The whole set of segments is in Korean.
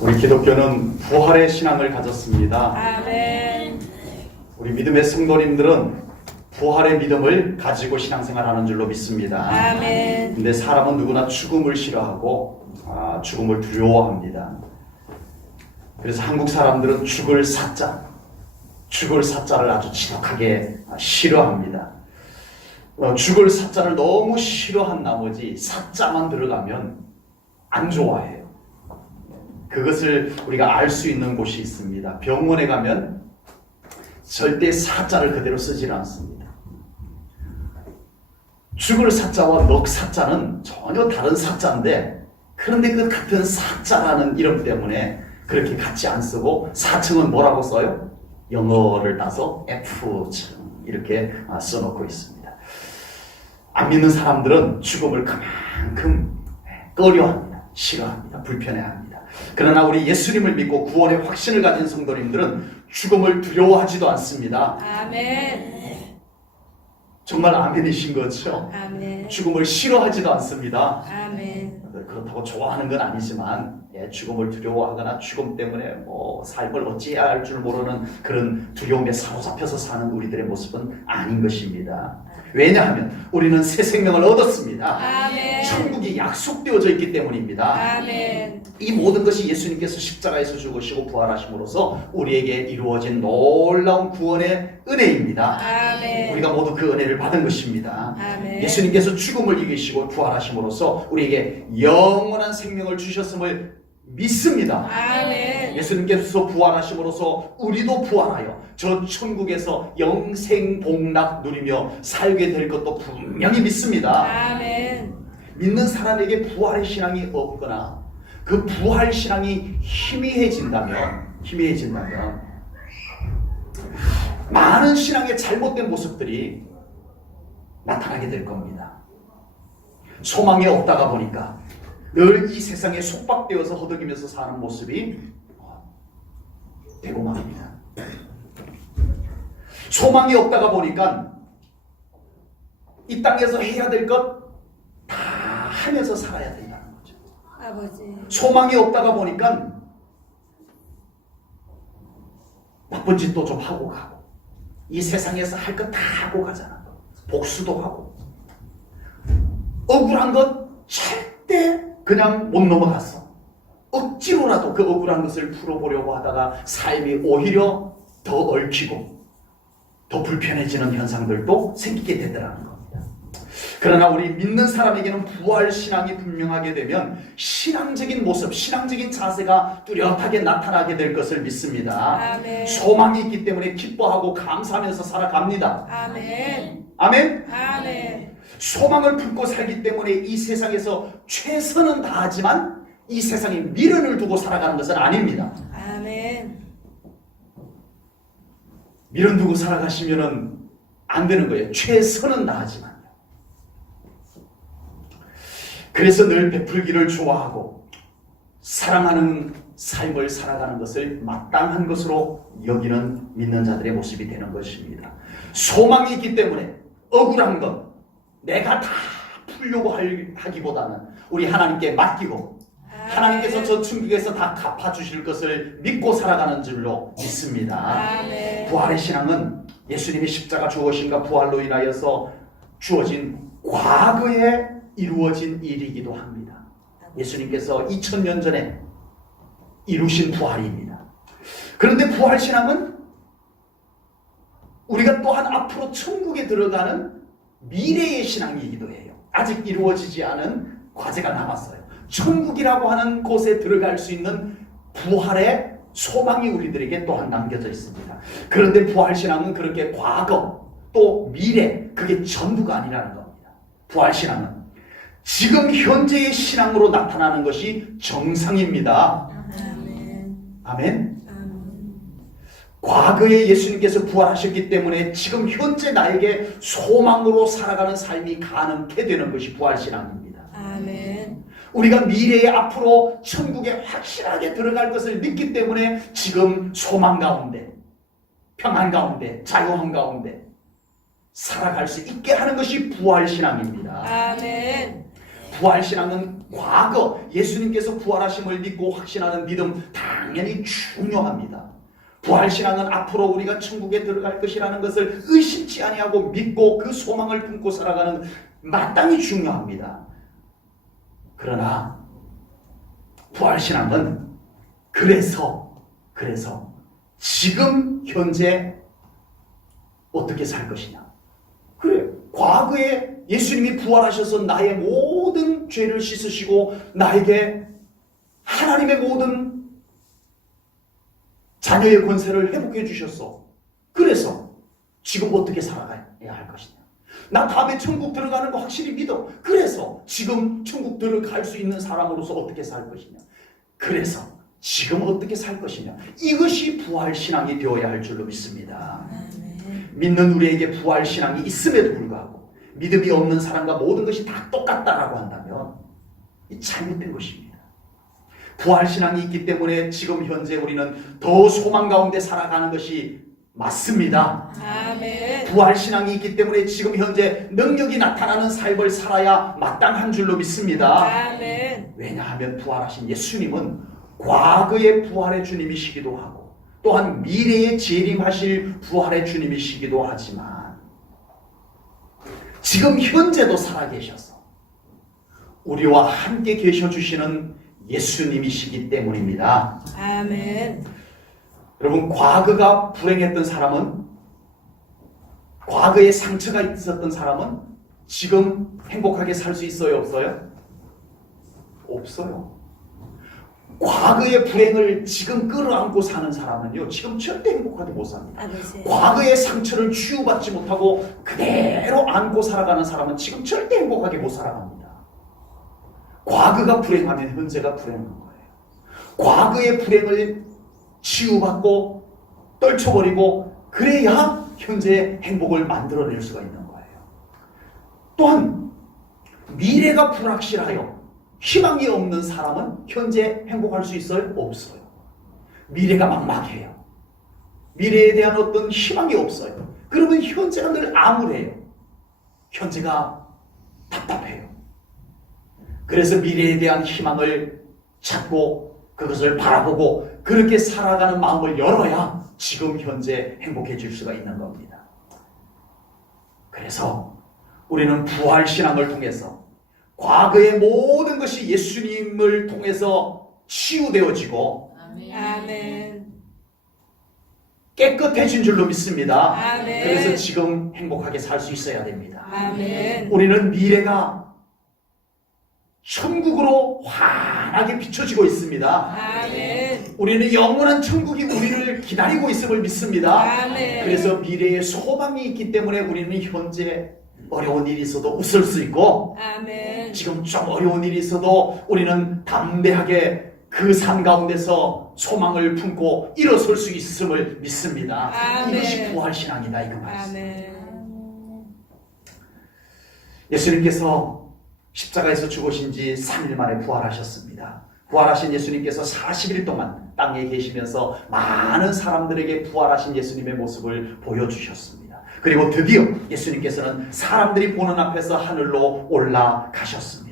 우리 기독교는 부활의 신앙을 가졌습니다. 아멘. 우리 믿음의 성도님들은 부활의 믿음을 가지고 신앙생활하는 줄로 믿습니다. 아멘. 근데 사람은 누구나 죽음을 싫어하고 죽음을 두려워합니다. 그래서 한국 사람들은 죽을 사자를 아주 지독하게 싫어합니다. 죽을 사자를 너무 싫어한 나머지 사자만 들어가면 안 좋아해요. 그것을 우리가 알 수 있는 곳이 있습니다. 병원에 가면 절대 사자를 그대로 쓰질 않습니다. 죽을 사자와 넋 사자는 전혀 다른 사자인데, 그런데 그 같은 사자라는 이름 때문에 그렇게 같이 안 쓰고 사층은 뭐라고 써요? 영어를 따서 F층 이렇게 써놓고 있습니다. 안 믿는 사람들은 죽음을 그만큼 꺼려합니다. 싫어합니다. 불편해합니다. 그러나 우리 예수님을 믿고 구원의 확신을 가진 성도님들은 죽음을 두려워하지도 않습니다. 아멘. 정말 아멘이신 거죠? 아멘. 죽음을 싫어하지도 않습니다. 아멘. 그렇다고 좋아하는 건 아니지만 죽음을 두려워하거나 죽음 때문에 삶을 어찌해야 할 줄 모르는 그런 두려움에 사로잡혀서 사는 우리들의 모습은 아닌 것입니다. 왜냐하면 우리는 새 생명을 얻었습니다. 아멘. 천국이 약속되어져 있기 때문입니다. 아멘. 이 모든 것이 예수님께서 십자가에서 죽으시고 부활하심으로써 우리에게 이루어진 놀라운 구원의 은혜입니다. 아멘. 우리가 모두 그 은혜를 받은 것입니다. 아멘. 예수님께서 죽음을 이기시고 부활하심으로써 우리에게 영원한 생명을 주셨음을 믿습니다. 아멘. 예수님께서 부활하심으로써 우리도 부활하여 저 천국에서 영생복락 누리며 살게 될 것도 분명히 믿습니다. 아멘. 믿는 사람에게 부활의 신앙이 없거나 그 부활 신앙이 희미해진다면 많은 신앙의 잘못된 모습들이 나타나게 될 겁니다. 소망이 없다가 보니까 늘 이 세상에 속박되어서 허덕이면서 사는 모습이 되고 말입니다. 소망이 없다가 보니까 이 땅에서 해야 될 것 다 하면서 살아야 된다는 거죠. 아버지. 소망이 없다가 보니까 나쁜 짓도 좀 하고 가고 이 세상에서 할 것 다 하고 가잖아. 복수도 하고 억울한 것 절대 그냥 못 넘어갔어. 억지로라도 그 억울한 것을 풀어보려고 하다가 삶이 오히려 더 얽히고 더 불편해지는 현상들도 생기게 되더라는 겁니다. 그러나 우리 믿는 사람에게는 부활 신앙이 분명하게 되면 신앙적인 모습, 신앙적인 자세가 뚜렷하게 나타나게 될 것을 믿습니다. 아멘. 소망이 있기 때문에 기뻐하고 감사하면서 살아갑니다. 아멘. 아멘? 아멘. 소망을 품고 살기 때문에 이 세상에서 최선은 다하지만 이 세상에 미련을 두고 살아가는 것은 아닙니다. 아멘. 미련 두고 살아가시면 안 되는 거예요. 최선은 다하지만요. 그래서 늘 베풀기를 좋아하고 사랑하는 삶을 살아가는 것을 마땅한 것으로 여기는 믿는 자들의 모습이 되는 것입니다. 소망이 있기 때문에 억울한 것 내가 다 풀려고 하기보다는 우리 하나님께 맡기고 하나님께서 저 천국에서 다 갚아주실 것을 믿고 살아가는 줄로 믿습니다. 아멘. 부활의 신앙은 예수님이 십자가 죽으심과 부활로 인하여서 주어진 과거에 이루어진 일이기도 합니다. 예수님께서 2000년 전에 이루신 부활입니다. 그런데 부활 신앙은 우리가 또한 앞으로 천국에 들어가는 미래의 신앙이기도 해요. 아직 이루어지지 않은 과제가 남았어요. 천국이라고 하는 곳에 들어갈 수 있는 부활의 소망이 우리들에게 또한 남겨져 있습니다. 그런데 부활신앙은 그렇게 과거 또 미래 그게 전부가 아니라는 겁니다. 부활신앙은 지금 현재의 신앙으로 나타나는 것이 정상입니다. 아멘. 아멘. 아멘. 과거에 예수님께서 부활하셨기 때문에 지금 현재 나에게 소망으로 살아가는 삶이 가능케 되는 것이 부활신앙입니다. 아멘. 우리가 미래에 앞으로 천국에 확실하게 들어갈 것을 믿기 때문에 지금 소망 가운데, 평안 가운데, 자유함 가운데 살아갈 수 있게 하는 것이 부활신앙입니다. 아멘. 부활신앙은 과거 예수님께서 부활하심을 믿고 확신하는 믿음 당연히 중요합니다. 부활신앙은 앞으로 우리가 천국에 들어갈 것이라는 것을 의심치 아니하고 믿고 그 소망을 품고 살아가는 마땅히 중요합니다. 그러나 부활신앙은 그래서 지금 현재 어떻게 살 것이냐. 그래, 과거에 예수님이 부활하셔서 나의 모든 죄를 씻으시고 나에게 하나님의 모든 자녀의 권세를 회복해 주셨어. 그래서 지금 어떻게 살아가야 할 것이냐. 나 다음에 천국 들어가는 거 확실히 믿어. 그래서 지금 천국 들어갈 수 있는 사람으로서 어떻게 살 것이냐. 그래서 지금 어떻게 살 것이냐. 이것이 부활신앙이 되어야 할 줄로 믿습니다. 믿는 우리에게 부활신앙이 있음에도 불구하고 믿음이 없는 사람과 모든 것이 다 똑같다라고 한다면 이 잘못된 것입니다. 부활신앙이 있기 때문에 지금 현재 우리는 더 소망 가운데 살아가는 것이 맞습니다. 아멘. 부활신앙이 있기 때문에 지금 현재 능력이 나타나는 삶을 살아야 마땅한 줄로 믿습니다. 아멘. 왜냐하면 부활하신 예수님은 과거의 부활의 주님이시기도 하고 또한 미래에 재림하실 부활의 주님이시기도 하지만 지금 현재도 살아계셔서 우리와 함께 계셔주시는 예수님이시기 때문입니다. 아멘. 여러분, 과거가 불행했던 사람은, 과거에 상처가 있었던 사람은 지금 행복하게 살 수 있어요, 없어요? 없어요. 과거의 불행을 지금 끌어안고 사는 사람은요, 지금 절대 행복하게 못 삽니다. 아버지. 과거의 상처를 치유받지 못하고 그대로 안고 살아가는 사람은 지금 절대 행복하게 못 살아갑니다. 과거가 불행하면 현재가 불행한 거예요. 과거의 불행을 치유받고 떨쳐버리고 그래야 현재의 행복을 만들어낼 수가 있는 거예요. 또한 미래가 불확실하여 희망이 없는 사람은 현재 행복할 수 있어요? 없어요. 미래가 막막해요. 미래에 대한 어떤 희망이 없어요. 그러면 현재가 늘 암울해요. 현재가 답답해요. 그래서 미래에 대한 희망을 찾고 그것을 바라보고 그렇게 살아가는 마음을 열어야 지금 현재 행복해질 수가 있는 겁니다. 그래서 우리는 부활신앙을 통해서 과거의 모든 것이 예수님을 통해서 치유되어지고 아멘. 깨끗해진 줄로 믿습니다. 아멘. 그래서 지금 행복하게 살 수 있어야 됩니다. 아멘. 우리는 미래가 천국으로 환하게 비춰지고 있습니다. 아멘. 우리는 영원한 천국이 우리를 기다리고 있음을 믿습니다. 아멘. 그래서 미래에 소망이 있기 때문에 우리는 현재 어려운 일이 있어도 웃을 수 있고 아멘. 지금 좀 어려운 일이 있어도 우리는 담대하게 그 삶 가운데서 소망을 품고 일어설 수 있음을 믿습니다. 아멘. 이것이 부활신앙이다 이거 말씀. 아멘. 예수님께서 십자가에서 죽으신 지 3일 만에 부활하셨습니다. 부활하신 예수님께서 40일 동안 땅에 계시면서 많은 사람들에게 부활하신 예수님의 모습을 보여주셨습니다. 그리고 드디어 예수님께서는 사람들이 보는 앞에서 하늘로 올라가셨습니다.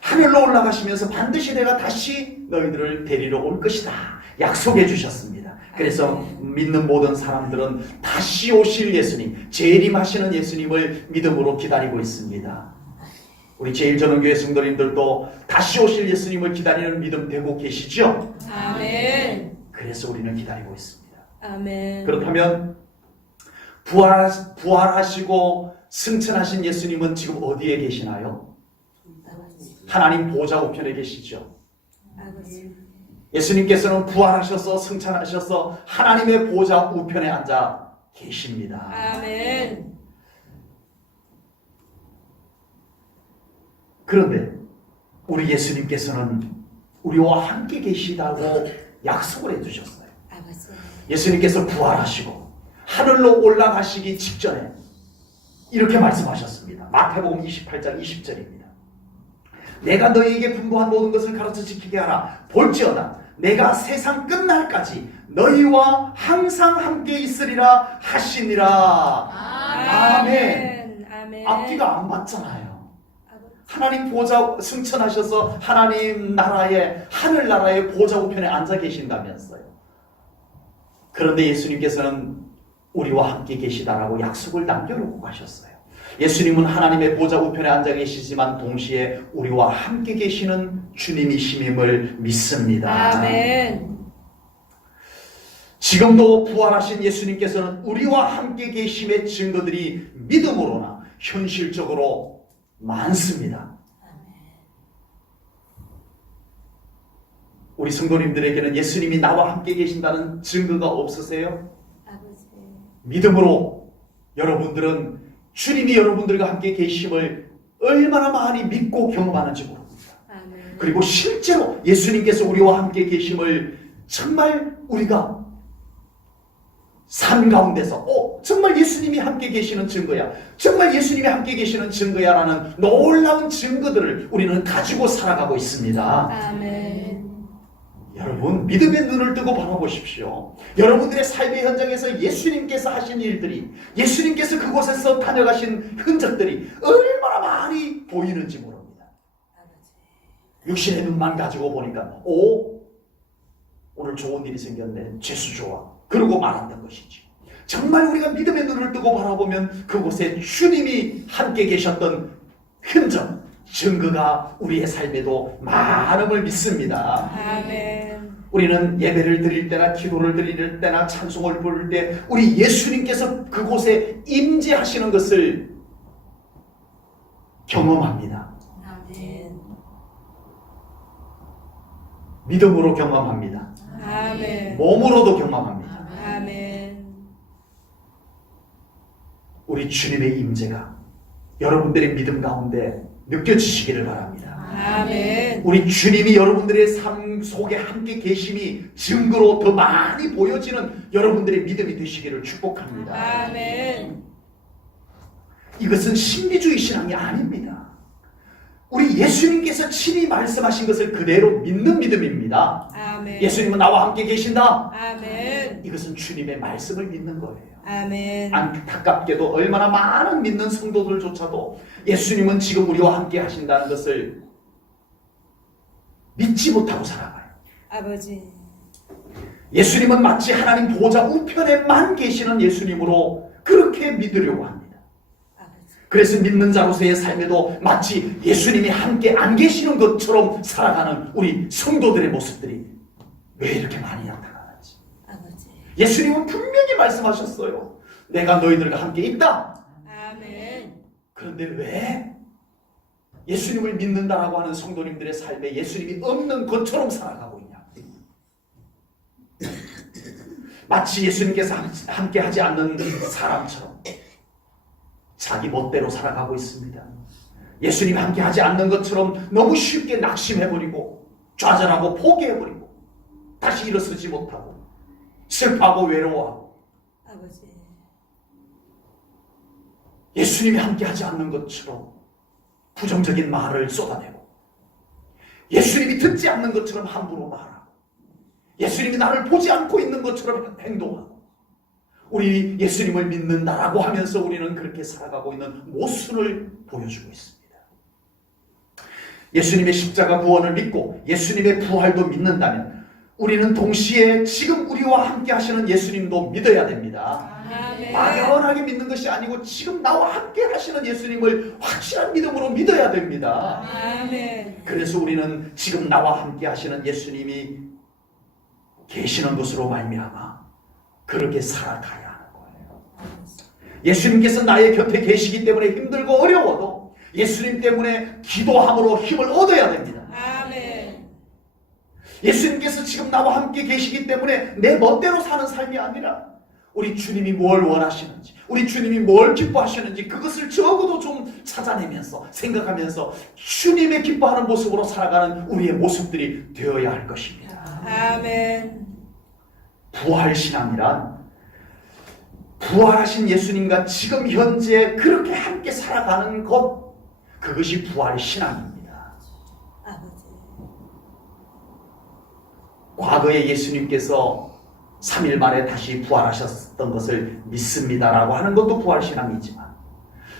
하늘로 올라가시면서 반드시 내가 다시 너희들을 데리러 올 것이다 약속해 주셨습니다. 그래서 믿는 모든 사람들은 다시 오실 예수님, 재림하시는 예수님을 믿음으로 기다리고 있습니다. 우리 제일전원교회 성도님들도 다시 오실 예수님을 기다리는 믿음 되고 계시죠? 아멘. 그래서 우리는 기다리고 있습니다. 아멘. 그렇다면 부활하시고 승천하신 예수님은 지금 어디에 계시나요? 하나님 보좌 우편에 계시죠. 아버지. 예수님께서는 부활하셔서 승천하셔서 하나님의 보좌 우편에 앉아 계십니다. 아멘. 그런데 우리 예수님께서는 우리와 함께 계시다고 약속을 해주셨어요. 아버지. 예수님께서 부활하시고 하늘로 올라가시기 직전에 이렇게 말씀하셨습니다. 마태복음 28장 20절입니다. 내가 너희에게 분부한 모든 것을 가르쳐 지키게 하라. 볼지어다 내가 세상 끝날까지 너희와 항상 함께 있으리라 하시니라. 아멘. 아멘. 앞뒤가 안 맞잖아요. 하나님 보좌 승천하셔서 하나님 나라의 하늘나라의 보좌 우편에 앉아 계신다면서요. 그런데 예수님께서는 우리와 함께 계시다라고 약속을 남겨놓고 가셨어요. 예수님은 하나님의 보좌 우편에 앉아 계시지만 동시에 우리와 함께 계시는 주님이심임을 믿습니다. 아멘. 지금도 부활하신 예수님께서는 우리와 함께 계심의 증거들이 믿음으로나 현실적으로 많습니다. 우리 성도님들에게는 예수님이 나와 함께 계신다는 증거가 없으세요? 아버지. 믿음으로 여러분들은 주님이 여러분들과 함께 계심을 얼마나 많이 믿고 경험하는지 모릅니다. 아멘. 그리고 실제로 예수님께서 우리와 함께 계심을 정말 우리가 삶 가운데서 정말 예수님이 함께 계시는 증거야, 정말 예수님이 함께 계시는 증거야 라는 놀라운 증거들을 우리는 가지고 살아가고 있습니다. 아멘. 여러분, 믿음의 눈을 뜨고 바라보십시오. 여러분들의 삶의 현장에서 예수님께서 하신 일들이, 예수님께서 그곳에서 다녀가신 흔적들이 얼마나 많이 보이는지 모릅니다. 육신의 눈만 가지고 보니까 오늘 좋은 일이 생겼네, 재수 좋아, 그러고 말한다는 것이지. 정말 우리가 믿음의 눈을 뜨고 바라보면 그곳에 주님이 함께 계셨던 흔적, 증거가 우리의 삶에도 많음을 믿습니다. 아멘. 우리는 예배를 드릴 때나 기도를 드릴 때나 찬송을 부를 때 우리 예수님께서 그곳에 임재하시는 것을 경험합니다. 아멘. 믿음으로 경험합니다. 아멘. 몸으로도 경험합니다. 아멘. 우리 주님의 임재가 여러분들의 믿음 가운데 느껴지시기를 바랍니다. 아멘. 우리 주님이 여러분들의 삶 속에 함께 계심이 증거로 더 많이 보여지는 여러분들의 믿음이 되시기를 축복합니다. 아멘. 이것은 신비주의 신앙이 아닙니다. 우리 예수님께서 친히 말씀하신 것을 그대로 믿는 믿음입니다. 아멘. 예수님은 나와 함께 계신다. 아멘. 이것은 주님의 말씀을 믿는 거예요. 아멘. 안타깝게도 얼마나 많은 믿는 성도들조차도 예수님은 지금 우리와 함께 하신다는 것을 믿지 못하고 살아가요. 아버지. 예수님은 마치 하나님 보좌 우편에만 계시는 예수님으로 그렇게 믿으려고 합니다. 아버지. 그래서 믿는 자로서의 삶에도 마치 예수님이 함께 안 계시는 것처럼 살아가는 우리 성도들의 모습들이 왜 이렇게 많이 나타나는지. 아버지. 예수님은 분명히 말씀하셨어요. 내가 너희들과 함께 있다. 아멘. 그런데 왜 예수님을 믿는다라고 하는 성도님들의 삶에 예수님이 없는 것처럼 살아가고 있냐? 마치 예수님께서 함께 하지 않는 사람처럼 자기 멋대로 살아가고 있습니다. 예수님이 함께 하지 않는 것처럼 너무 쉽게 낙심해버리고 좌절하고 포기해버리고 다시 일어서지 못하고 슬퍼하고 외로워하고 아버지. 예수님이 함께 하지 않는 것처럼 부정적인 말을 쏟아내고 예수님이 듣지 않는 것처럼 함부로 말하고 예수님이 나를 보지 않고 있는 것처럼 행동하고 우리 예수님을 믿는다라고 하면서 우리는 그렇게 살아가고 있는 모순을 보여주고 있습니다. 예수님의 십자가 구원을 믿고 예수님의 부활도 믿는다면 우리는 동시에 지금 우리와 함께 하시는 예수님도 믿어야 됩니다. 아멘. 막연하게 믿는 것이 아니고 지금 나와 함께 하시는 예수님을 확실한 믿음으로 믿어야 됩니다. 아멘. 그래서 우리는 지금 나와 함께 하시는 예수님이 계시는 것으로 말미암아 그렇게 살아가야 하는 거예요. 예수님께서 나의 곁에 계시기 때문에 힘들고 어려워도 예수님 때문에 기도함으로 힘을 얻어야 됩니다. 아멘. 예수님께서 지금 나와 함께 계시기 때문에 내 멋대로 사는 삶이 아니라 우리 주님이 뭘 원하시는지, 우리 주님이 뭘 기뻐하시는지 그것을 적어도 좀 찾아내면서 생각하면서 주님의 기뻐하는 모습으로 살아가는 우리의 모습들이 되어야 할 것입니다. 아멘. 부활신앙이란 부활하신 예수님과 지금 현재 그렇게 함께 살아가는 것, 그것이 부활신앙입니다. 아버지. 과거에 예수님께서 3일 만에 다시 부활하셨던 것을 믿습니다라고 하는 것도 부활신앙이지만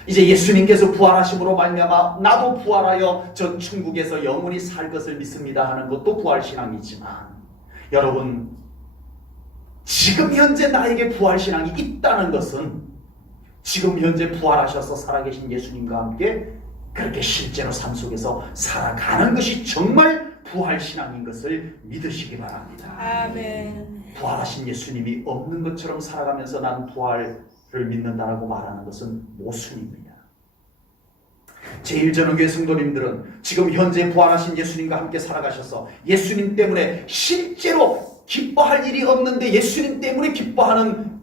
이제 예수님께서 부활하심으로 말미암아 나도 부활하여 저 천국에서 영원히 살 것을 믿습니다 하는 것도 부활신앙이지만, 여러분 지금 현재 나에게 부활신앙이 있다는 것은 지금 현재 부활하셔서 살아계신 예수님과 함께 그렇게 실제로 삶 속에서 살아가는 것이 정말 부활신앙인 것을 믿으시기 바랍니다. 아멘. 부활하신 예수님이 없는 것처럼 살아가면서 난 부활을 믿는다라고 말하는 것은 모순입니다. 제1전원교회 성도님들은 지금 현재 부활하신 예수님과 함께 살아가셔서 예수님 때문에 실제로 기뻐할 일이 없는데 예수님 때문에 기뻐하는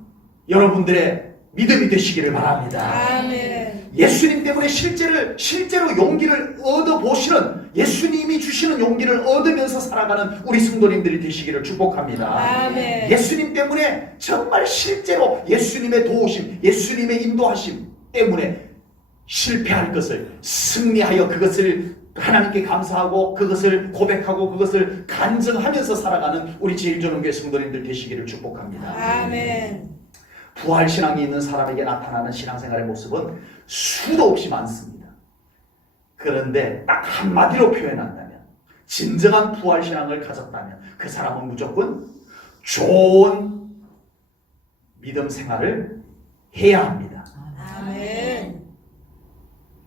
여러분들의 믿음이 되시기를 바랍니다. 아멘. 예수님 때문에 실제로 용기를 얻어보시는, 예수님이 주시는 용기를 얻으면서 살아가는 우리 성도님들이 되시기를 축복합니다. 아멘. 예수님 때문에 정말 실제로 예수님의 도우심, 예수님의 인도하심 때문에 실패할 것을 승리하여 그것을 하나님께 감사하고 그것을 고백하고 그것을 간증하면서 살아가는 우리 제1전원교회 성도님들 되시기를 축복합니다. 아멘. 부활신앙이 있는 사람에게 나타나는 신앙생활의 모습은 수도 없이 많습니다. 그런데 딱 한마디로 표현한다면, 진정한 부활신앙을 가졌다면 그 사람은 무조건 좋은 믿음 생활을 해야 합니다. 아멘.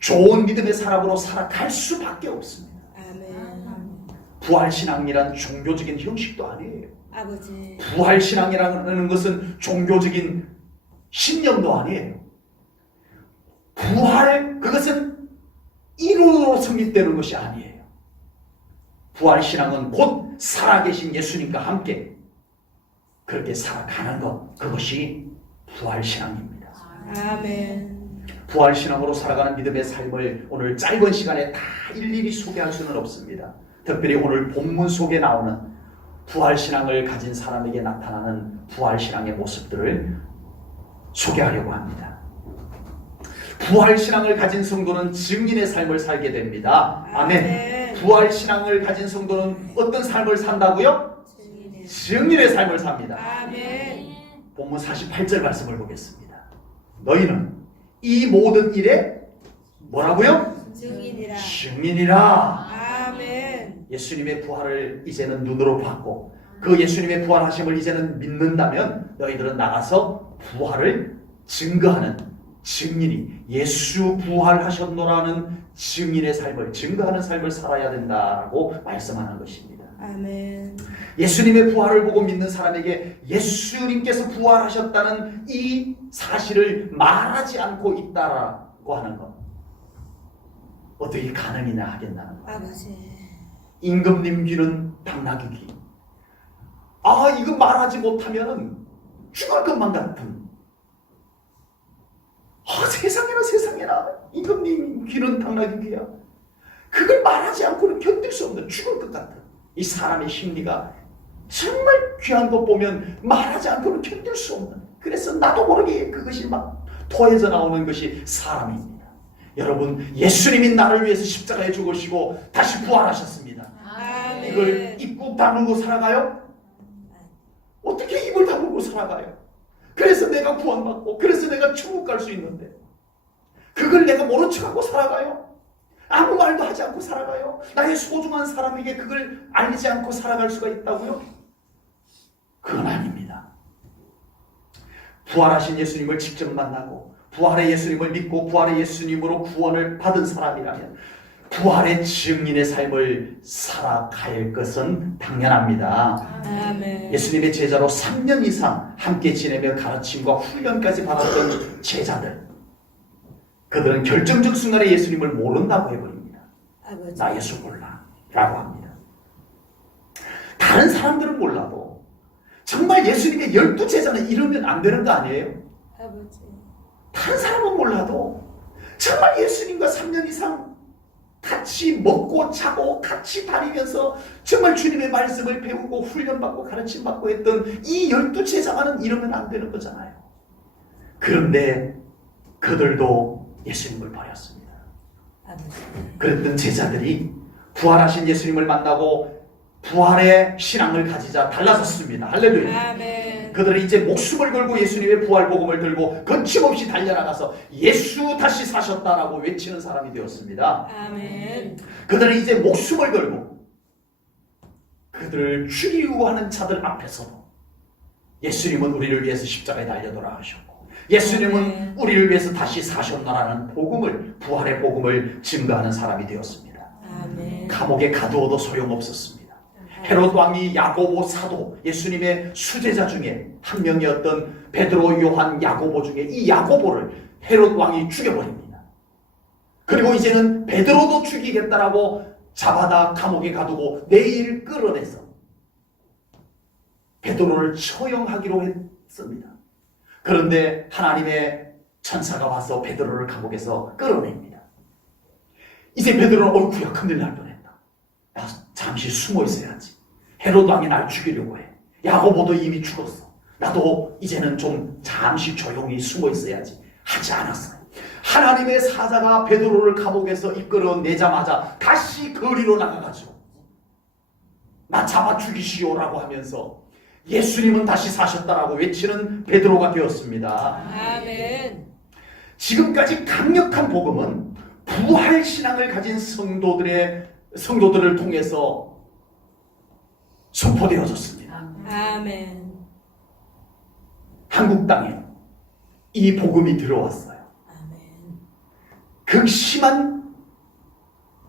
좋은 믿음의 사람으로 살아갈 수밖에 없습니다. 아멘. 부활신앙이란 종교적인 형식도 아니에요. 아버지. 부활신앙이라는 것은 종교적인 신념도 아니에요. 그것은 이론으로 성립되는 것이 아니에요. 부활신앙은 곧 살아계신 예수님과 함께 그렇게 살아가는 것, 그것이 부활신앙입니다. 아멘. 부활신앙으로 살아가는 믿음의 삶을 오늘 짧은 시간에 다 일일이 소개할 수는 없습니다. 특별히 오늘 본문 속에 나오는 부활신앙을 가진 사람에게 나타나는 부활신앙의 모습들을 소개하려고 합니다. 부활신앙을 가진 성도는 증인의 삶을 살게 됩니다. 아멘. 부활신앙을 가진 성도는 어떤 삶을 산다고요? 증인의 삶을 삽니다. 아멘. 본문 48절 말씀을 보겠습니다. 너희는 이 모든 일에 뭐라고요? 증인이라. 증인이라. 아멘. 예수님의 부활을 이제는 눈으로 봤고 그 예수님의 부활하심을 이제는 믿는다면 너희들은 나가서 부활을 증거하는 증인이, 예수 부활하셨노라는 증인의 삶을, 증거하는 삶을 살아야 된다고 말씀하는 것입니다. 아멘. 예수님의 부활을 보고 믿는 사람에게 예수님께서 부활하셨다는 이 사실을 말하지 않고 있다라고 하는 것, 어떻게 가능이나 하겠나는 거예요. 아버지. 임금님 귀는 당나귀 귀. 이거 말하지 못하면 죽을 것만 같은. 세상에나 임금님 귀는 당나귀 귀야. 그걸 말하지 않고는 견딜 수 없는, 죽을 것 같은 이 사람의 심리가 정말 귀한 것 보면 말하지 않고는 견딜 수 없는, 그래서 나도 모르게 그것이 막 토해져 나오는 것이 사람입니다. 여러분, 예수님이 나를 위해서 십자가에 죽으시고 다시 부활하셨습니다. 아멘. 이걸 입고 다물고 살아가요? 어떻게 입을 다물고 살아가요? 그래서 내가 구원받고 그래서 내가 천국 갈 수 있는데 그걸 내가 모른 척하고 살아가요? 아무 말도 하지 않고 살아가요? 나의 소중한 사람에게 그걸 알리지 않고 살아갈 수가 있다고요? 그건 아닙니다. 부활하신 예수님을 직접 만나고 부활의 예수님을 믿고 부활의 예수님으로 구원을 받은 사람이라면 부활의 증인의 삶을 살아갈 것은 당연합니다. 아멘. 예수님의 제자로 3년 이상 함께 지내며 가르침과 훈련까지 받았던 제자들, 그들은 결정적 순간에 예수님을 모른다고 해버립니다. 아버지. 나 예수 몰라 라고 합니다. 다른 사람들은 몰라도 정말 예수님의 12제자는 이러면 안 되는 거 아니에요? 아버지. 다른 사람은 몰라도 정말 예수님과 3년 이상 같이 먹고 자고 같이 다니면서 정말 주님의 말씀을 배우고 훈련받고 가르침받고 했던 이 12제자만은 이러면 안 되는 거잖아요. 그런데 그들도 예수님을 버렸습니다. 아버지. 그랬던 제자들이 부활하신 예수님을 만나고 부활의 신앙을 가지자 달라졌습니다. 할렐루야. 아멘. 그들은 이제 목숨을 걸고 예수님의 부활 복음을 들고 거침없이 달려나가서 예수 다시 사셨다라고 외치는 사람이 되었습니다. 아멘. 그들은 이제 목숨을 걸고 그들을 죽이려고 하는 자들 앞에서도 예수님은 우리를 위해서 십자가에 달려 돌아가셨고 예수님은 우리를 위해서 다시 사셨다라는 복음을, 부활의 복음을 증거하는 사람이 되었습니다. 아멘. 감옥에 가두어도 소용없었습니다. 헤롯 왕이 야고보 사도, 예수님의 수제자 중에 한 명이었던 베드로, 요한, 야고보 중에 이 야고보를 헤롯 왕이 죽여버립니다. 그리고 이제는 베드로도 죽이겠다라고 잡아다 감옥에 가두고 내일 끌어내서 베드로를 처형하기로 했습니다. 그런데 하나님의 천사가 와서 베드로를 감옥에서 끌어냅니다. 이제 베드로는 어이구야 큰일 날 뻔했다. 야, 잠시 숨어 있어야지. 헤롯 왕이 날 죽이려고 해. 야고보도 이미 죽었어. 나도 이제는 좀 잠시 조용히 숨어 있어야지. 하지 않았어요. 하나님의 사자가 베드로를 감옥에서 이끌어내자마자 다시 거리로 나가가지고 나 잡아 죽이시오라고 하면서 예수님은 다시 사셨다라고 외치는 베드로가 되었습니다. 아멘. 지금까지 강력한 복음은 부활 신앙을 가진 성도들을 통해서 선포되어졌습니다. 아멘. 한국 땅에 이 복음이 들어왔어요. 아멘. 극심한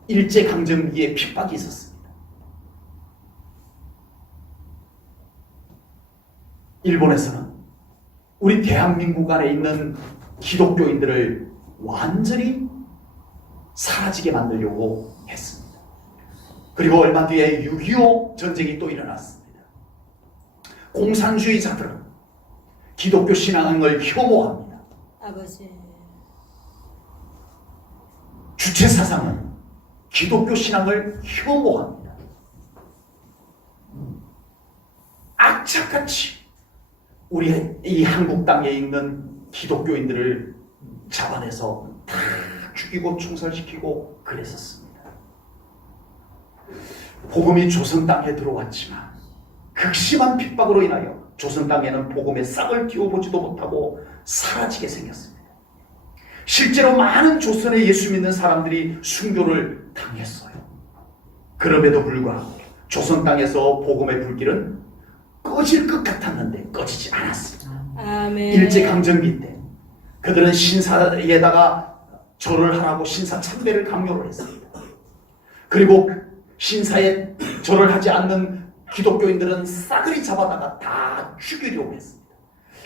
일제강점기의 핍박이 있었습니다. 일본에서는 우리 대한민국 안에 있는 기독교인들을 완전히 사라지게 만들려고 했습니다. 그리고 얼마 뒤에 6.25 전쟁이 또 일어났습니다. 공산주의자들은 기독교 신앙을 혐오합니다. 아버지. 주체사상은 기독교 신앙을 혐오합니다. 악착같이 우리 이 한국 땅에 있는 기독교인들을 잡아내서 다 죽이고 총살시키고 그랬었습니다. 복음이 조선 땅에 들어왔지만 극심한 핍박으로 인하여 조선 땅에는 복음의 싹을 틔워보지도 못하고 사라지게 생겼습니다. 실제로 많은 조선의 예수 믿는 사람들이 순교를 당했어요. 그럼에도 불구하고 조선 땅에서 복음의 불길은 꺼질 것 같았는데 꺼지지 않았습니다. 아멘. 일제강점기 때 그들은 신사에다가 절을 하라고 신사 참배를 강요를 했습니다. 그리고 신사에 절을 하지 않는 기독교인들은 싸그리 잡아다가 다 죽이려고 했습니다.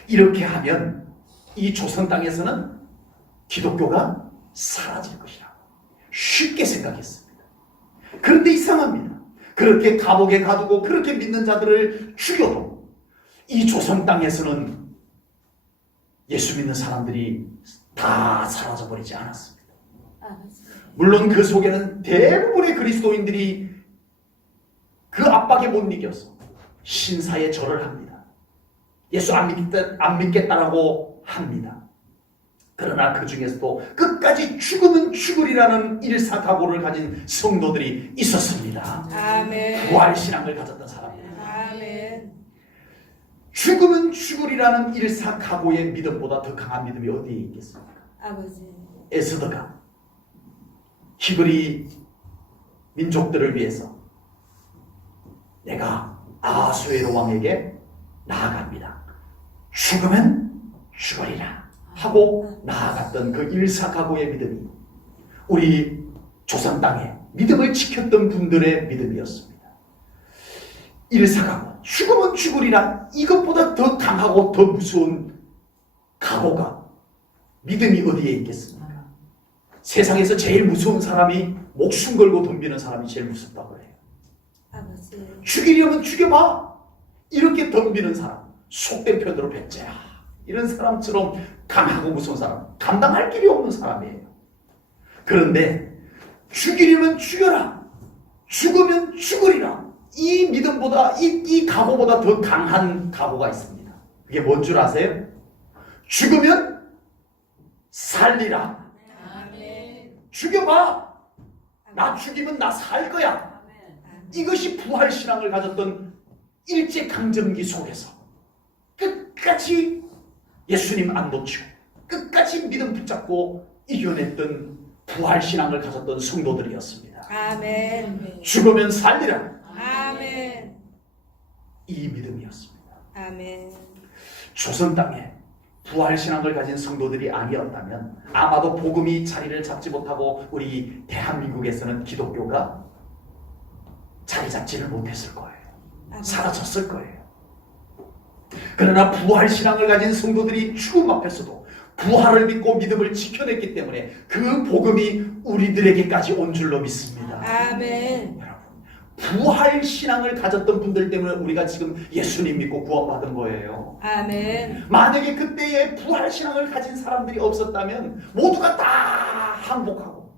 이렇게 하면 이 조선 땅에서는 기독교가 사라질 것이라고 쉽게 생각했습니다. 그런데 이상합니다. 그렇게 감옥에 가두고 그렇게 믿는 자들을 죽여도 이 조선 땅에서는 예수 믿는 사람들이 다 사라져버리지 않았습니다. 아버지. 물론 그 속에는 대부분의 그리스도인들이 그 압박에 못 이겨서 신사에 절을 합니다. 예수 안 믿겠다라고 합니다. 그러나 그 중에서도 끝까지 죽으면 죽으리라는 일사각오를 가진 성도들이 있었습니다. 아멘. 부활신앙을 가졌던 사람입니다. 아멘. 죽으면 죽으리라는 일사각오의 믿음보다 더 강한 믿음이 어디에 있겠습니까? 아버지. 에스더가 히브리 민족들을 위해서 내가 아하수에로 왕에게 나아갑니다. 죽으면 죽으리라 하고 나아갔던 그 일사각오의 믿음이 우리 조선 땅에 믿음을 지켰던 분들의 믿음이었습니다. 일사각오, 죽으면 죽으리라, 이것보다 더 강하고 더 무서운 각오가, 믿음이 어디에 있겠습니까? 세상에서 제일 무서운 사람이 목숨 걸고 덤비는 사람이 제일 무섭다고 해요. 아버지. 죽이려면 죽여봐, 이렇게 덤비는 사람, 속된 표현으로 백제야, 이런 사람처럼 강하고 무서운 사람, 감당할 길이 없는 사람이에요. 그런데 죽이려면 죽여라, 죽으면 죽으리라, 이 믿음보다, 이 각오보다 더 강한 각오가 있습니다. 그게 뭔 줄 아세요? 죽으면 살리라. 아멘. 죽여봐. 나 죽이면 나 살 거야. 이것이 부활신앙을 가졌던 일제강점기 속에서 끝까지 예수님 안 놓치고 끝까지 믿음 붙잡고 이겨냈던 부활신앙을 가졌던 성도들이었습니다. 아멘. 죽으면 살리라. 아멘. 이 믿음이었습니다. 아멘. 조선 땅에 부활신앙을 가진 성도들이 아니었다면 아마도 복음이 자리를 잡지 못하고 우리 대한민국에서는 기독교가 자리 잡지를 못했을 거예요. 사라졌을 거예요. 그러나 부활신앙을 가진 성도들이 죽음 앞에서도 부활을 믿고 믿음을 지켜냈기 때문에 그 복음이 우리들에게까지 온 줄로 믿습니다. 아멘. 여러분, 부활신앙을 가졌던 분들 때문에 우리가 지금 예수님 믿고 구원받은 거예요. 아멘. 만약에 그때에 부활신앙을 가진 사람들이 없었다면 모두가 다 항복하고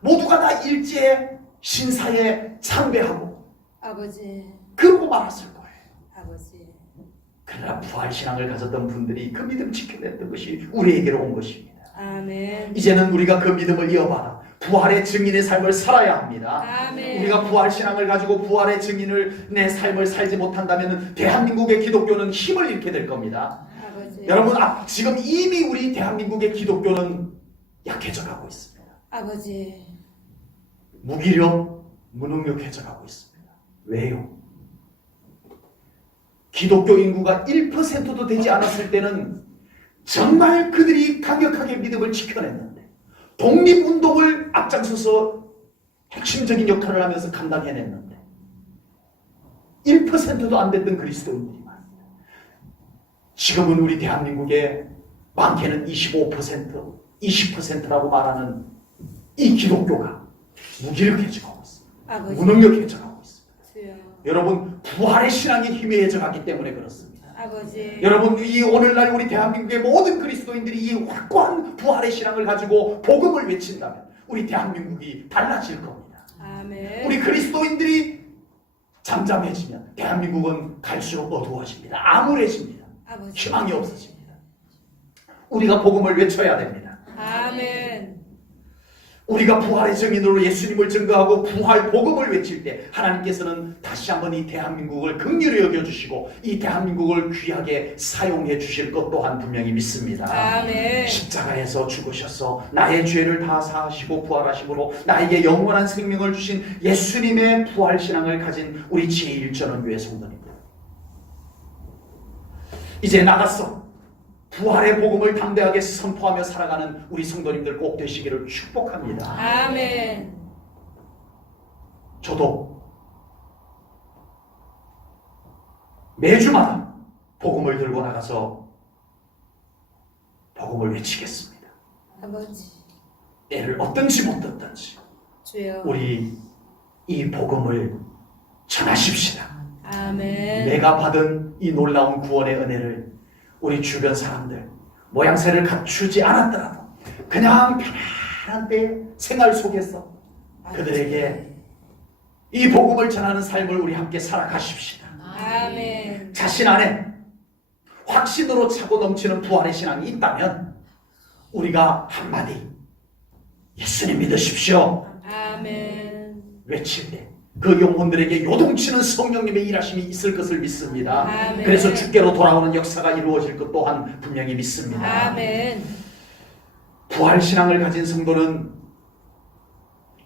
모두가 다 일제 신사에 참배하고 아버지. 그러고 말았을 거예요. 아버지. 그러나 부활신앙을 가졌던 분들이 그 믿음 지켜냈던 것이 우리에게로 온 것입니다. 아멘. 이제는 우리가 그 믿음을 이어받아 부활의 증인의 삶을 살아야 합니다. 아멘. 우리가 부활신앙을 가지고 부활의 증인을 내 삶을 살지 못한다면 대한민국의 기독교는 힘을 잃게 될 겁니다. 아버지. 여러분, 지금 이미 우리 대한민국의 기독교는 약해져 가고 있습니다. 아버지. 무기력, 무능력해져 가고 있습니다. 왜요? 기독교 인구가 1%도 되지 않았을 때는 정말 그들이 강력하게 믿음을 지켜냈는데 독립운동을 앞장서서 핵심적인 역할을 하면서 감당해냈는데 1%도 안 됐던 그리스도인들이 많습니다. 지금은 우리 대한민국의 많게는 25%, 20%라고 말하는 이 기독교가 무기력해져 가고 있습니다. 아버지. 무능력해져 가고 있습니다. 주여. 여러분, 부활의 신앙이 희미해져 가기 때문에 그렇습니다. 아버지. 여러분, 이 오늘날 우리 대한민국의 모든 그리스도인들이 이 확고한 부활의 신앙을 가지고 복음을 외친다면 우리 대한민국이 달라질 겁니다. 아멘. 우리 그리스도인들이 잠잠해지면 대한민국은 갈수록 어두워집니다. 암울해집니다. 아버지. 희망이 없어집니다. 우리가 복음을 외쳐야 됩니다. 아멘. 우리가 부활의 증인으로 예수님을 증거하고 부활 복음을 외칠 때 하나님께서는 다시 한번 이 대한민국을 긍휼히 여겨주시고 이 대한민국을 귀하게 사용해 주실 것 또한 분명히 믿습니다. 아멘. 십자가에서 죽으셔서 나의 죄를 다 사하시고 부활하심으로 나에게 영원한 생명을 주신 예수님의 부활신앙을 가진 우리 제1전원교회 성도님들, 이제 나가서 부활의 복음을 담대하게 선포하며 살아가는 우리 성도님들 꼭 되시기를 축복합니다. 아멘. 저도 매주마다 복음을 들고 나가서 복음을 외치겠습니다. 아버지. 애를 얻든지 못 얻든지 주여. 우리 이 복음을 전하십시다. 아멘. 내가 받은 이 놀라운 구원의 은혜를 우리 주변 사람들, 모양새를 갖추지 않았더라도 그냥 편안한 때 생활 속에서 그들에게 이 복음을 전하는 삶을 우리 함께 살아가십시다. 아멘. 자신 안에 확신으로 차고 넘치는 부활의 신앙이 있다면 우리가 한마디 예수님 믿으십시오 아멘. 외칠 때 그 영혼들에게 요동치는 성령님의 일하심이 있을 것을 믿습니다. 아멘. 그래서 주께로 돌아오는 역사가 이루어질 것 또한 분명히 믿습니다. 아멘. 부활신앙을 가진 성도는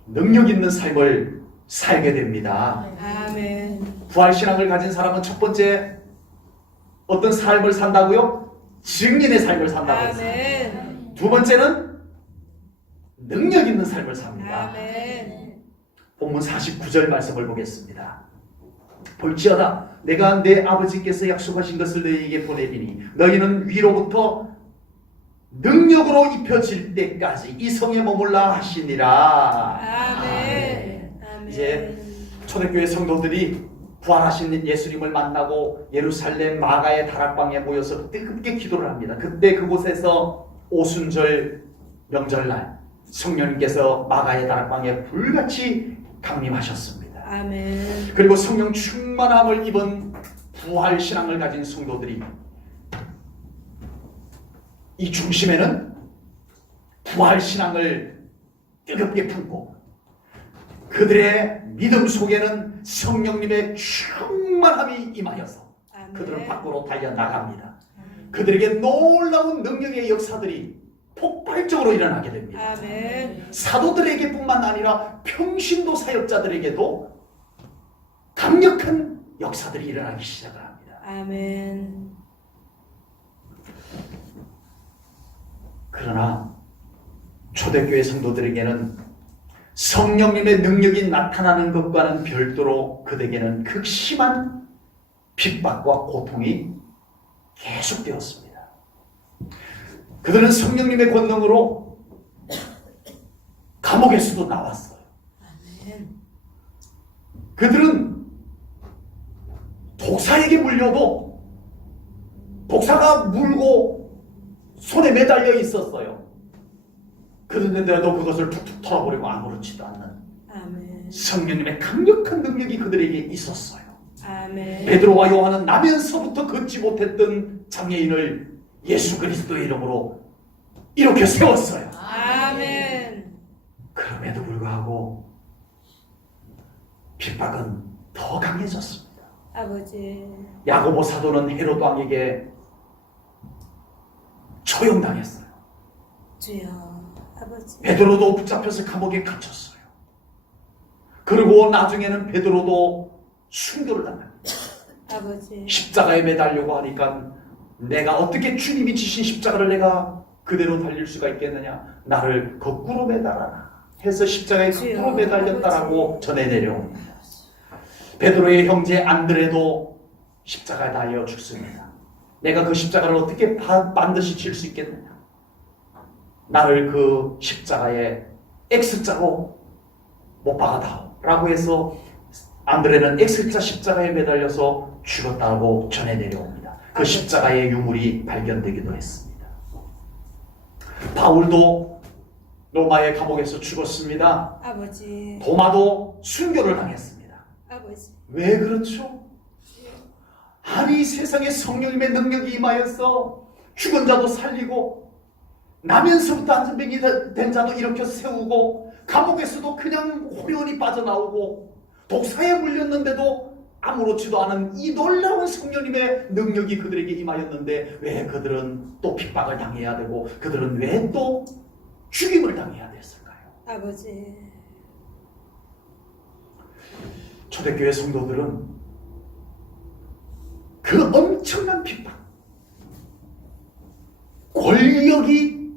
능력 있는 삶을 살게 됩니다. 아멘. 부활신앙을 가진 사람은 첫 번째 어떤 삶을 산다고요? 증인의 삶을 산다고 했어요. 아멘. 두 번째는 능력 있는 삶을 삽니다. 아멘. 본문 49절 말씀을 보겠습니다. 볼지어다 내가 내 아버지께서 약속하신 것을 너희에게 보내리니 너희는 위로부터 능력으로 입혀질 때까지 이 성에 머물라 하시니라. 아멘. 아멘. 이제 초대교회 성도들이 부활하신 예수님을 만나고 예루살렘 마가의 다락방에 모여서 뜨겁게 기도를 합니다. 그때 그곳에서 오순절 명절날 성령님께서 마가의 다락방에 불같이 강림하셨습니다. 아멘. 그리고 성령 충만함을 입은 부활신앙을 가진 성도들이 이 중심에는 부활신앙을 뜨겁게 품고 그들의 믿음 속에는 성령님의 충만함이 임하여서 그들은 밖으로 달려나갑니다. 그들에게 놀라운 능력의 역사들이 폭발적으로 일어나게 됩니다. 아멘. 사도들에게뿐만 아니라 평신도 사역자들에게도 강력한 역사들이 일어나기 시작을 합니다. 아멘. 그러나 초대교회 성도들에게는 성령님의 능력이 나타나는 것과는 별도로 그들에게는 극심한 핍박과 고통이 계속되었습니다. 그들은 성령님의 권능으로 감옥에서도 나왔어요. 아멘. 그들은 독사에게 물려도 독사가 물고 손에 매달려 있었어요. 그런데도 그것을 툭툭 털어버리고 아무렇지도 않는 아멘. 성령님의 강력한 능력이 그들에게 있었어요. 아멘. 베드로와 요한은 나면서부터 걷지 못했던 장애인을 예수 그리스도의 이름으로 이렇게 세웠어요. 아멘. 그럼에도 불구하고 핍박은 더 강해졌습니다. 아버지. 야고보 사도는 헤롯 왕에게 처형당했어요. 주여. 아버지. 베드로도 붙잡혀서 감옥에 갇혔어요. 그리고 나중에는 베드로도 순교를 당합니다. 아버지. 십자가에 매달려고 하니까 내가 어떻게 주님이 지신 십자가를 내가 그대로 달릴 수가 있겠느냐, 나를 거꾸로 매달아라 해서 십자가에 거꾸로 매달렸다라고 전해 내려옵니다. 베드로의 형제 안드레도 십자가에 달려 죽습니다. 내가 그 십자가를 어떻게 반드시 질 수 있겠느냐, 나를 그 십자가에 X자로 못 박아다오 라고 해서 안드레는 X자 십자가에 매달려서 죽었다고 전해 내려옵니다. 그 십자가의 유물이 발견되기도 했습니다. 바울도 로마의 감옥에서 죽었습니다. 아버지. 도마도 순교를 당했습니다. 아버지. 왜 그렇죠? 아니, 세상에 성령님의 능력이 임하여서 죽은 자도 살리고 나면서부터 안전병이 된 자도 일으켜 세우고 감옥에서도 그냥 호련히 빠져나오고 독사에 물렸는데도 아무렇지도 않은 이 놀라운 성령님의 능력이 그들에게 임하였는데 왜 그들은 또 핍박을 당해야 되고 그들은 왜 또 죽임을 당해야 됐을까요? 아버지. 초대교회 성도들은 그 엄청난 핍박, 권력이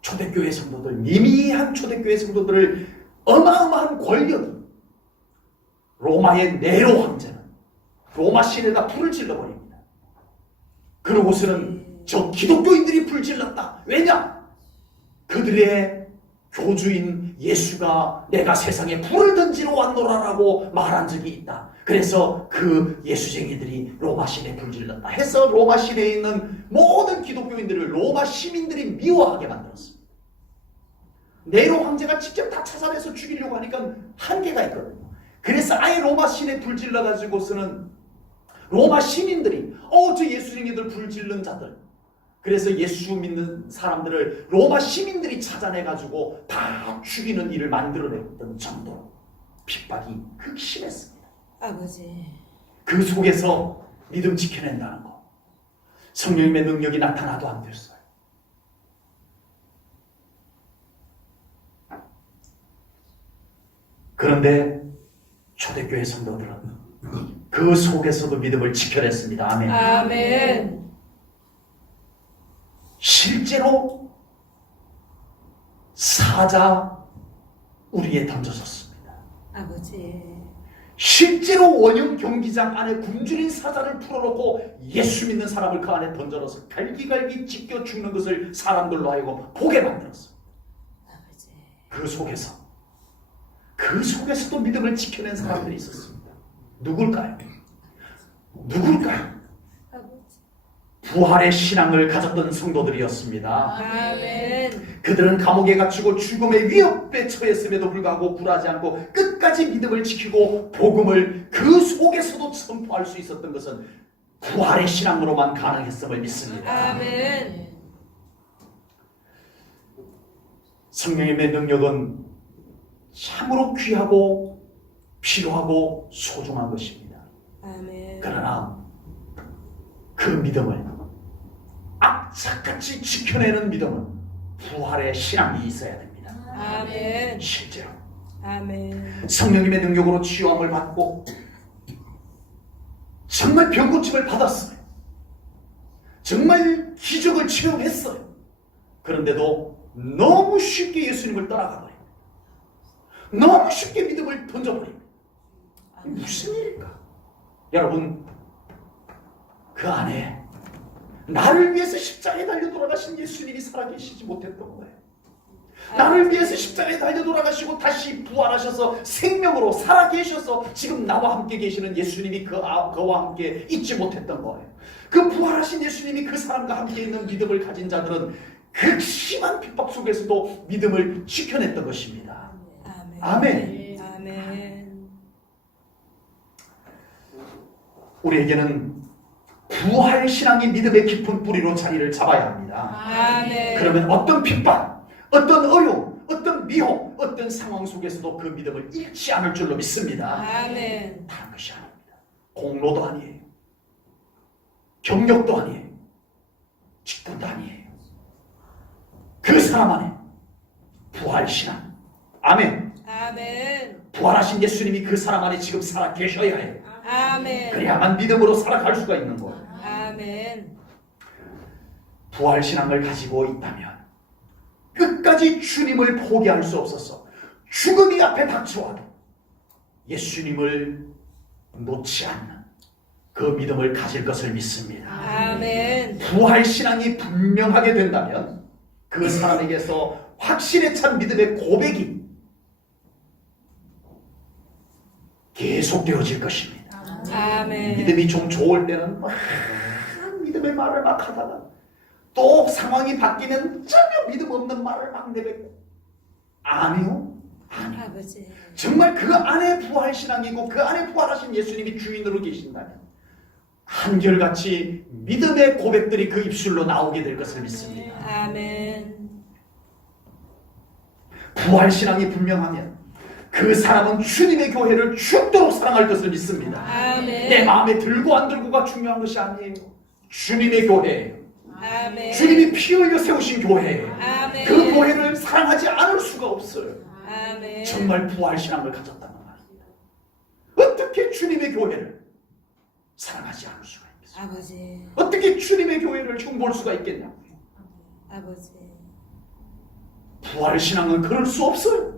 초대교회 성도들, 미미한 초대교회 성도들을 어마어마한 권력이 로마의 네로 황제는 로마 시내에다 불을 질러버립니다. 그러고서는 저 기독교인들이 불질렀다. 왜냐? 그들의 교주인 예수가 내가 세상에 불을 던지러 왔노라라고 말한 적이 있다. 그래서 그 예수쟁이들이 로마 시내에 불질렀다 해서 로마 시내에 있는 모든 기독교인들을 로마 시민들이 미워하게 만들었습니다. 네로 황제가 직접 다 찾아내서 죽이려고 하니까 한계가 있거든요. 그래서 아예 로마 시내에 불질러가지고서는 로마 시민들이 저 예수쟁이들 불질른 자들, 그래서 예수 믿는 사람들을 로마 시민들이 찾아내가지고 다 죽이는 일을 만들어냈던 정도로 핍박이 극심했습니다. 아버지. 그 속에서 믿음 지켜낸다는 거, 성령님의 능력이 나타나도 안 됐어요. 그런데 초대교회 성도들은 그 속에서도 믿음을 지켜냈습니다. 아멘. 아멘. 실제로 사자 우리에 던져졌습니다. 아버지. 실제로 원형 경기장 안에 굶주린 사자를 풀어놓고 예수 믿는 사람을 그 안에 던져넣어서 갈기갈기 찢겨 죽는 것을 사람들로 하여금 보게 만들었습니다. 아버지. 그 속에서도 믿음을 지켜낸 사람들이 있었습니다. 누굴까요? 누굴까요? 아버지. 부활의 신앙을 가졌던 성도들이었습니다. 아멘. 그들은 감옥에 갇히고 죽음의 위협에 처했음에도 불구하고 굴하지 않고 끝까지 믿음을 지키고 복음을 그 속에서도 선포할 수 있었던 것은 부활의 신앙으로만 가능했음을 믿습니다. 아멘. 성령님의 능력은 참으로 귀하고 필요하고 소중한 것입니다. 아멘. 그러나 그 믿음을 악착같이 지켜내는 믿음은 부활의 신앙이 있어야 됩니다. 아멘. 실제로 아멘. 성령님의 능력으로 치유함을 받고 정말 병고침을 받았어요. 정말 기적을 체험했어요. 그런데도 너무 쉽게 예수님을 떠나가버려요. 너무 쉽게 믿음을 던져버립니다. 무슨 일일까? 여러분, 그 안에 나를 위해서 십자가에 달려 돌아가신 예수님이 살아계시지 못했던 거예요. 나를 위해서 십자가에 달려 돌아가시고 다시 부활하셔서 생명으로 살아계셔서 지금 나와 함께 계시는 예수님이 그와 함께 있지 못했던 거예요. 그 부활하신 예수님이 그 사람과 함께 있는 믿음을 가진 자들은 그 심한 핍박 속에서도 믿음을 지켜냈던 것입니다. 아멘. 아멘. 아멘. 우리에게는 부활 신앙이 믿음의 깊은 뿌리로 자리를 잡아야 합니다. 아멘. 그러면 어떤 핍박, 어떤 어려움, 어떤 미혹, 어떤 상황 속에서도 그 믿음을 잃지 않을 줄로 믿습니다. 아멘. 다른 것이 아닙니다. 공로도 아니에요. 경력도 아니에요. 직분도 아니에요. 그 사람 안에 부활 신앙. 아멘. 아멘. 부활하신 예수님이 그 사람 안에 지금 살아 계셔야 해요. 아멘. 그래야만 믿음으로 살아갈 수가 있는 거예요. 아멘. 부활 신앙을 가지고 있다면 끝까지 주님을 포기할 수 없어서 죽음이 앞에 닥쳐와도 예수님을 놓지 않는 그 믿음을 가질 것을 믿습니다. 아멘. 부활 신앙이 분명하게 된다면 그 사람에게서 확신에 찬 믿음의 고백이 계속되어질 것입니다. 아멘. 믿음이 좀 좋을 때는 막 믿음의 말을 막 하다가 또 상황이 바뀌면 전혀 믿음 없는 말을 막 내뱉고 아니요. 아버지. 정말 그 안에 부활 신앙이고 그 안에 부활하신 예수님이 주인으로 계신다면 한결같이 믿음의 고백들이 그 입술로 나오게 될 것을 믿습니다. 아멘. 부활 신앙이 분명하면 그 사람은 주님의 교회를 죽도록 사랑할 것을 믿습니다. 아멘. 내 마음에 들고 안 들고가 중요한 것이 아니에요. 주님의 교회예요. 아멘. 주님이 피 흘려 세우신 교회예요. 아멘. 그 교회를 사랑하지 않을 수가 없어요. 아멘. 정말 부활 신앙을 가졌다는 말입니다. 어떻게 주님의 교회를 사랑하지 않을 수가 있겠어요? 아버지. 어떻게 주님의 교회를 흉볼 수가 있겠냐고요. 아버지. 부활 신앙은 그럴 수 없어요.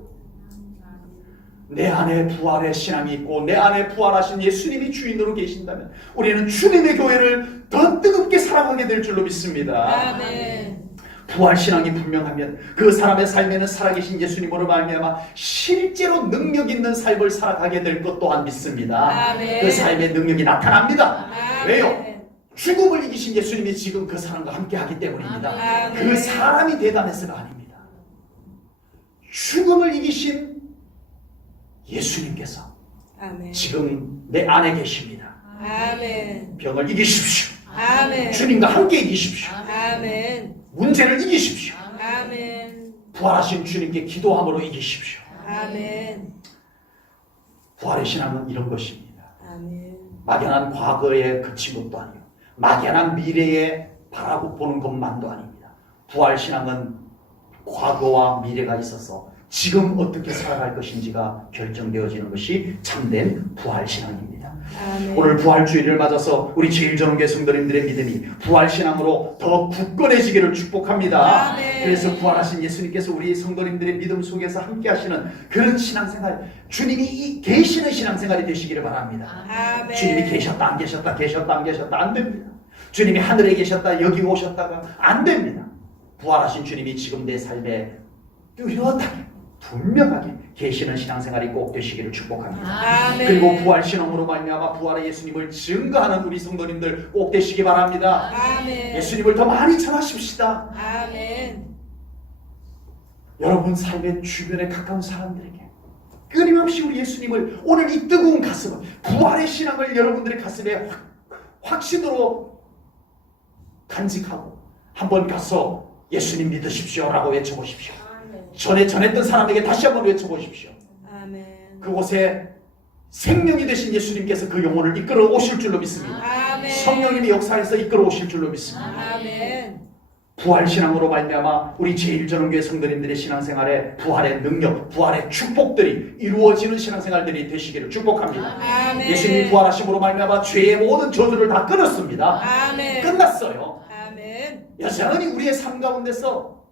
내 안에 부활의 신앙이 있고 내 안에 부활하신 예수님이 주인으로 계신다면 우리는 주님의 교회를 더 뜨겁게 사랑하게 될 줄로 믿습니다. 아멘. 부활 신앙이 분명하면 그 사람의 삶에는 살아계신 예수님으로 말미암아 실제로 능력 있는 삶을 살아가게 될 것 또한 믿습니다. 아멘. 그 삶의 능력이 나타납니다. 아멘. 왜요? 죽음을 이기신 예수님이 지금 그 사람과 함께하기 때문입니다. 아멘. 그 사람이 대단해서가 아닙니다. 죽음을 이기신 예수님께서 아멘. 지금 내 안에 계십니다. 아멘. 병을 이기십시오. 아멘. 주님과 함께 이기십시오. 아멘. 문제를 이기십시오. 아멘. 부활하신 주님께 기도함으로 이기십시오. 아멘. 부활의 신앙은 이런 것입니다. 아멘. 막연한 과거에 그친 것도 아니고 막연한 미래에 바라보 보는 것만도 아닙니다. 부활 신앙은 과거와 미래가 있어서 지금 어떻게 살아갈 것인지가 결정되어지는 것이 참된 부활 신앙입니다. 아멘. 오늘 부활주의를 맞아서 우리 제일전교회 성도님들의 믿음이 부활 신앙으로 더 굳건해지기를 축복합니다. 아멘. 그래서 부활하신 예수님께서 우리 성도님들의 믿음 속에서 함께 하시는 그런 신앙생활, 주님이 계시는 신앙생활이 되시기를 바랍니다. 아멘. 주님이 계셨다 안 계셨다 계셨다 안 계셨다 안 됩니다. 주님이 하늘에 계셨다 여기 오셨다가 안 됩니다. 부활하신 주님이 지금 내 삶에 뚜렷하게 분명하게 계시는 신앙생활이 꼭 되시기를 축복합니다. 아멘. 그리고 부활 신앙으로 말미암아 부활의 예수님을 증거하는 우리 성도님들 꼭 되시기 바랍니다. 아멘. 예수님을 더 많이 전하십시다. 아멘. 여러분 삶의 주변에 가까운 사람들에게 끊임없이 우리 예수님을 오늘 이 뜨거운 가슴, 부활의 신앙을 여러분들의 가슴에 확신으로 간직하고 한번 가서 예수님 믿으십시오라고 외쳐보십시오. 전에 전했던 사람에게 다시 한번 외쳐보십시오. 아멘. 그곳에 생명이 되신 예수님께서 그 영혼을 이끌어 오실 줄로 믿습니다. 아멘. 성령님이 역사에서 이끌어 오실 줄로 믿습니다. 아멘. 부활신앙으로 말미암아 우리 제1전원교회 성도님들의 신앙생활에 부활의 능력, 부활의 축복들이 이루어지는 신앙생활들이 되시기를 축복합니다. 아멘. 예수님이 부활하심으로 말미암아 죄의 모든 저주를 다 끊었습니다. 아멘. 끝났어요. 아멘. 여전히 우리의 삶 가운데서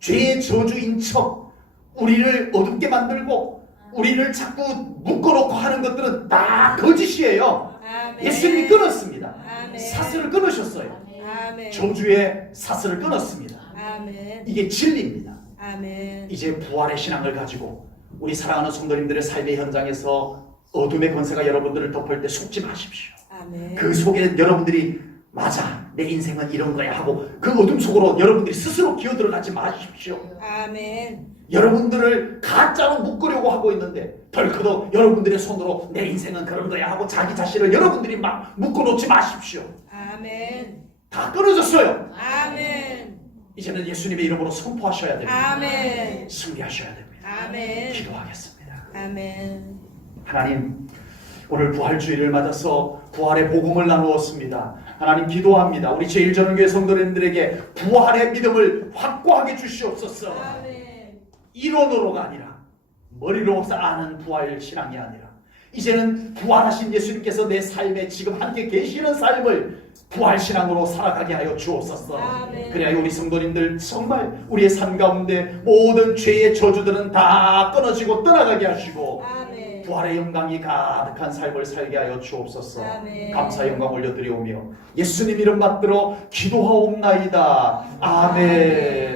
죄의 저주인 척 우리를 어둡게 만들고 우리를 자꾸 묶어놓고 하는 것들은 다 거짓이에요. 아멘. 예수님이 끊었습니다. 아멘. 사슬을 끊으셨어요. 아멘. 저주의 사슬을 끊었습니다. 아멘. 이게 진리입니다. 아멘. 이제 부활의 신앙을 가지고 우리 사랑하는 성도님들의 삶의 현장에서 어둠의 권세가 여러분들을 덮을 때 속지 마십시오. 아멘. 그 속에 여러분들이 맞아 내 인생은 이런 거야 하고 그 어둠 속으로 여러분들이 스스로 기어들어가지 마십시오. 아멘. 여러분들을 가짜로 묶으려고 하고 있는데 덜커덕 여러분들의 손으로 내 인생은 그런 거야 하고 자기 자신을 여러분들이 막 묶어놓지 마십시오. 아멘. 다 끊어졌어요. 아멘. 이제는 예수님의 이름으로 선포하셔야 됩니다. 아멘. 승리하셔야 됩니다. 아멘. 기도하겠습니다. 아멘. 하나님, 오늘 부활주의를 맞아서 부활의 복음을 나누었습니다. 하나님 기도합니다. 우리 제1전원교회 성도님들에게 부활의 믿음을 확고하게 주시옵소서. 아멘. 이론으로가 아니라 머리로 아는 부활 신앙이 아니라 이제는 부활하신 예수님께서 내 삶에 지금 함께 계시는 삶을 부활 신앙으로 살아가게 하여 주옵소서. 아멘. 그래야 우리 성도님들 정말 우리의 삶 가운데 모든 죄의 저주들은 다 끊어지고 떠나가게 하시고 아멘. 부활의 영광이 가득한 삶을 살게 하여 주옵소서. 아멘. 감사 영광 올려드리오며 예수님 이름 받들어 기도하옵나이다. 아멘.